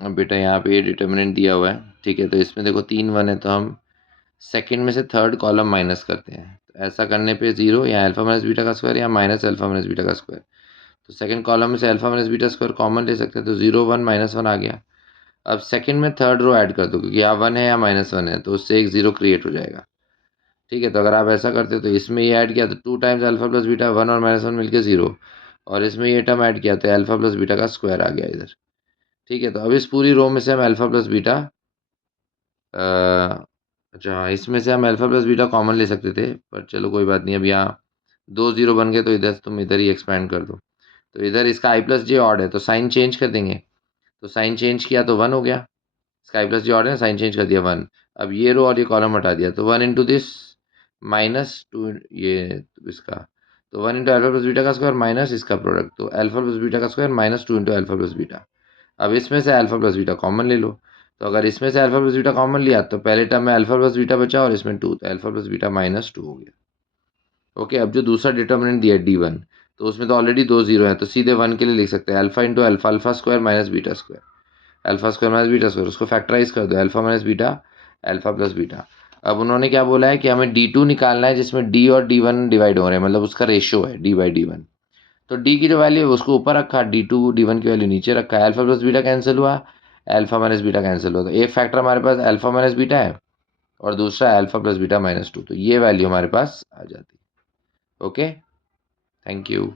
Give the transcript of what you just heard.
अब बेटा यहाँ पे ये डिटर्मिनेंट दिया हुआ है, ठीक है। तो इसमें देखो 3 1 है, तो हम सेकंड में से थर्ड कॉलम माइनस करते हैं। तो ऐसा करने पे 0 या अल्फा माइनस बीटा का स्क्वायर या माइनस अल्फा माइनस बीटा का स्क्वायर। तो सेकंड कॉलम में से alpha minus beta square common ले सकते हैं, तो 0 1 -1 आ गया। अब सेकंड में थर्ड रो ऐड कर दो, क्योंकि यहाँ 1 है या -1 है, तो उससे एक 0 क्रिएट हो जाएगा, ठीक है। तो अगर आप ऐसा करते तो इसमें ये ऐड किया तो 2 टाइम्स अल्फा प्लस बीटा, 1 और -1 मिलके 0, और इसमें ये टर्म ऐड किया तो अल्फा प्लस बीटा का स्क्वायर आ गया इधर, ठीक है। तो अब इस पूरी रो में से हम अल्फा प्लस बीटा अच्छा हाँ, इसमें से हम अल्फा प्लस बीटा कॉमन ले सकते थे, पर चलो कोई बात नहीं। अब यहाँ 2 0 बन गए, तो इधर तुम इधर ही एक्सपेंड कर दो। तो इधर इसका आई प्लस जे ऑड है, तो साइन चेंज कर देंगे। तो साइन चेंज किया तो 1 हो गया। इसका आई प्लस जे ऑड है, साइन चेंज कर दिया 1। अब ये रो और ये कॉलम हटा दिया, तो 1 इंटू दिस -2 ये इसका, तो 1 इंटू अल्फा प्लस बीटा का स्क्वायर माइनस इसका प्रोडक्ट, तो अल्फा प्लस बीटा का square -2 into alpha plus beta. अब इसमें से अल्फा प्लस बीटा कॉमन ले लो। तो अगर इसमें से अल्फा प्लस बीटा कॉमन लिया तो पहले टर्म में अल्फा प्लस बीटा बचा और इसमें 2, तो अल्फा प्लस बीटा -2 हो गया। ओके, अब जो दूसरा डिटर्मिनेंट दिया D1, तो उसमें तो ऑलरेडी 2 0 है, तो सीधे 1 के लिए लिख सकते हैं alpha into alpha, alpha square minus beta square, alpha square minus beta square, उसको फैक्टराइज कर दो, alpha minus beta alpha plus beta. अब उन्होंने क्या बोला है कि हमें D2 निकालना है जिसमें D और D1 डिवाइड हो रहे हैं, मतलब उसका रेशियो है D/D1। तो D की जो वैल्यू है उसको ऊपर रखा, D2 D1 की वैल्यू नीचे रखा है। अल्फा प्लस बीटा कैंसिल हुआ, अल्फा माइनस बीटा कैंसिल हुआ, तो एक फैक्टर हमारे पास अल्फा माइनस बीटा है और दूसरा अल्फा प्लस बीटा -2, तो ये वैल्यू हमारे पास आ जाती है। Okay, thank you.